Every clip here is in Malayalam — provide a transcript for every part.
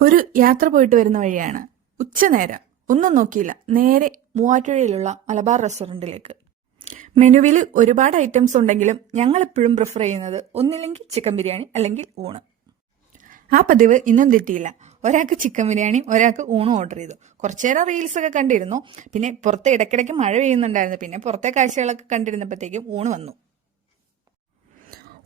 ഒരു യാത്ര പോയിട്ട് വരുന്ന വഴിയാണ്. ഉച്ചനേരം ഒന്നും നോക്കിയില്ല, നേരെ മൂവാറ്റുപുഴയിലുള്ള മലബാർ റെസ്റ്റോറൻറ്റിലേക്ക്. മെനുവിൽ ഒരുപാട് ഐറ്റംസ് ഉണ്ടെങ്കിലും ഞങ്ങൾ എപ്പോഴും പ്രിഫർ ചെയ്യുന്നത് ഒന്നില്ലെങ്കിൽ ചിക്കൻ ബിരിയാണി അല്ലെങ്കിൽ ഊണ്. ആ പതിവ് ഇന്നും തെറ്റിയില്ല. ഒരാൾക്ക് ചിക്കൻ ബിരിയാണി, ഒരാൾക്ക് ഊണും ഓർഡർ ചെയ്തു. കുറച്ചേരം റീൽസ് ഒക്കെ കണ്ടിരുന്നു. പിന്നെ പുറത്തെ ഇടയ്ക്കിടയ്ക്ക് മഴ പെയ്യുന്നുണ്ടായിരുന്നു. പിന്നെ പുറത്തെ കാഴ്ചകളൊക്കെ കണ്ടിരുന്നപ്പോഴത്തേക്കും ഊണ് വന്നു.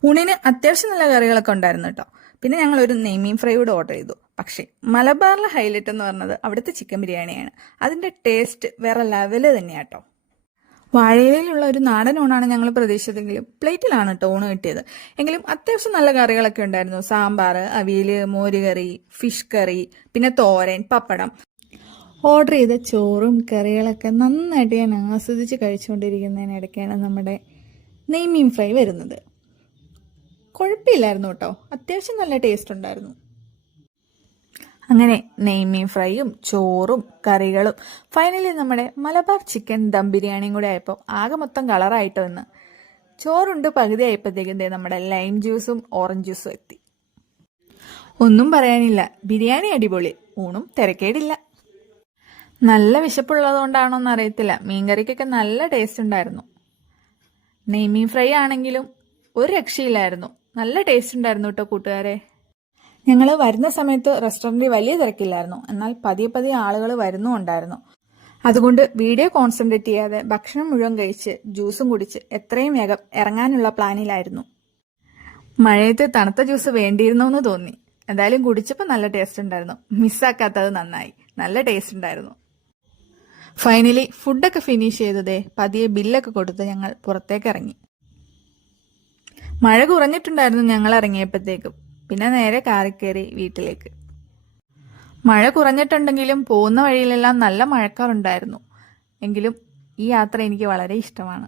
ഊണിന് അത്യാവശ്യം നല്ല കറികളൊക്കെ ഉണ്ടായിരുന്നു കേട്ടോ. പിന്നെ ഞങ്ങൾ ഒരു നെയ്മീൻ ഫ്രൈ കൂടെ ഓർഡർ ചെയ്തു. പക്ഷേ മലബാറിലെ ഹൈലൈറ്റ് എന്ന് പറഞ്ഞത് അവിടുത്തെ ചിക്കൻ ബിരിയാണിയാണ്. അതിന്റെ ടേസ്റ്റ് വേറെ ലെവല് തന്നെയാട്ടോ. വാഴയിലുള്ള ഒരു നാടൻ ഊണാണ് ഞങ്ങൾ പ്രതീക്ഷിച്ചതെങ്കിലും പ്ലേറ്റിലാണ് കേട്ടോ ഊണ് കിട്ടിയത്. എങ്കിലും അത്യാവശ്യം നല്ല കറികളൊക്കെ ഉണ്ടായിരുന്നു. സാമ്പാർ, അവിയൽ, മോരുകറി, ഫിഷ് കറി, പിന്നെ തോരൻ, പപ്പടം. ഓർഡർ ചെയ്ത ചോറും കറികളൊക്കെ നന്നായിട്ട് ഞാൻ ആസ്വദിച്ച് കഴിച്ചുകൊണ്ടിരിക്കുന്നതിനിടയ്ക്കാണ് നമ്മുടെ നെയ്മീൻ ഫ്രൈ വരുന്നത്. കുഴപ്പമില്ലായിരുന്നു കേട്ടോ, അത്യാവശ്യം നല്ല ടേസ്റ്റ് ഉണ്ടായിരുന്നു. അങ്ങനെ നെയ്മീൻ ഫ്രൈയും ചോറും കറികളും ഫൈനലി നമ്മുടെ മലബാർ ചിക്കൻ ദം ബിരിയാണിയും കൂടെ ആയപ്പോൾ ആകെ മൊത്തം കളറായിട്ടോ എന്ന്. ചോറുണ്ട് പകുതി ആയപ്പോഴത്തേക്കും നമ്മുടെ ലൈം ജ്യൂസും ഓറഞ്ച് ജ്യൂസും എത്തി. ഒന്നും പറയാനില്ല, ബിരിയാണി അടിപൊളി, ഊണും തിരക്കേടില്ല. നല്ല വിശപ്പുള്ളതുകൊണ്ടാണോ എന്ന് അറിയത്തില്ല, മീൻകറിക്കൊക്കെ നല്ല ടേസ്റ്റ് ഉണ്ടായിരുന്നു. നെയ്മീൻ ഫ്രൈ ആണെങ്കിലും ഒരു രക്ഷയില്ലായിരുന്നു, നല്ല ടേസ്റ്റ് ഉണ്ടായിരുന്നു കേട്ടോ കൂട്ടുകാരെ. ഞങ്ങൾ വരുന്ന സമയത്ത് റെസ്റ്റോറൻറ്റിൽ വലിയ തിരക്കില്ലായിരുന്നു, എന്നാൽ പതിയെ പതിയെ ആളുകൾ വരുന്നുണ്ടായിരുന്നു. അതുകൊണ്ട് വീഡിയോ കോൺസെൻട്രേറ്റ് ചെയ്യാതെ ഭക്ഷണം മുഴുവൻ കഴിച്ച് ജ്യൂസും കുടിച്ച് എത്രയും വേഗം ഇറങ്ങാനുള്ള പ്ലാനിലായിരുന്നു. മഴയത്ത് തണുത്ത ജ്യൂസ് വേണ്ടിയിരുന്നു എന്ന് തോന്നി. എന്തായാലും കുടിച്ചപ്പോൾ നല്ല ടേസ്റ്റ് ഉണ്ടായിരുന്നു. മിസ്സാക്കാത്തത് നന്നായി, നല്ല ടേസ്റ്റ് ഉണ്ടായിരുന്നു. ഫൈനലി ഫുഡൊക്കെ ഫിനിഷ് ചെയ്തതേ പതിയെ ബില്ലൊക്കെ കൊടുത്ത് ഞങ്ങൾ പുറത്തേക്ക് ഇറങ്ങി. മഴ കുറഞ്ഞിട്ടുണ്ടായിരുന്നു ഞങ്ങൾ ഇറങ്ങിയപ്പോഴത്തേക്കും. പിന്നെ നേരെ കാറിൽ കയറി വീട്ടിലേക്ക്. മഴ കുറഞ്ഞിട്ടുണ്ടെങ്കിലും പോകുന്ന വഴിയിലെല്ലാം നല്ല മഴക്കാറുണ്ടായിരുന്നു. എങ്കിലും ഈ യാത്ര എനിക്ക് വളരെ ഇഷ്ടമാണ്.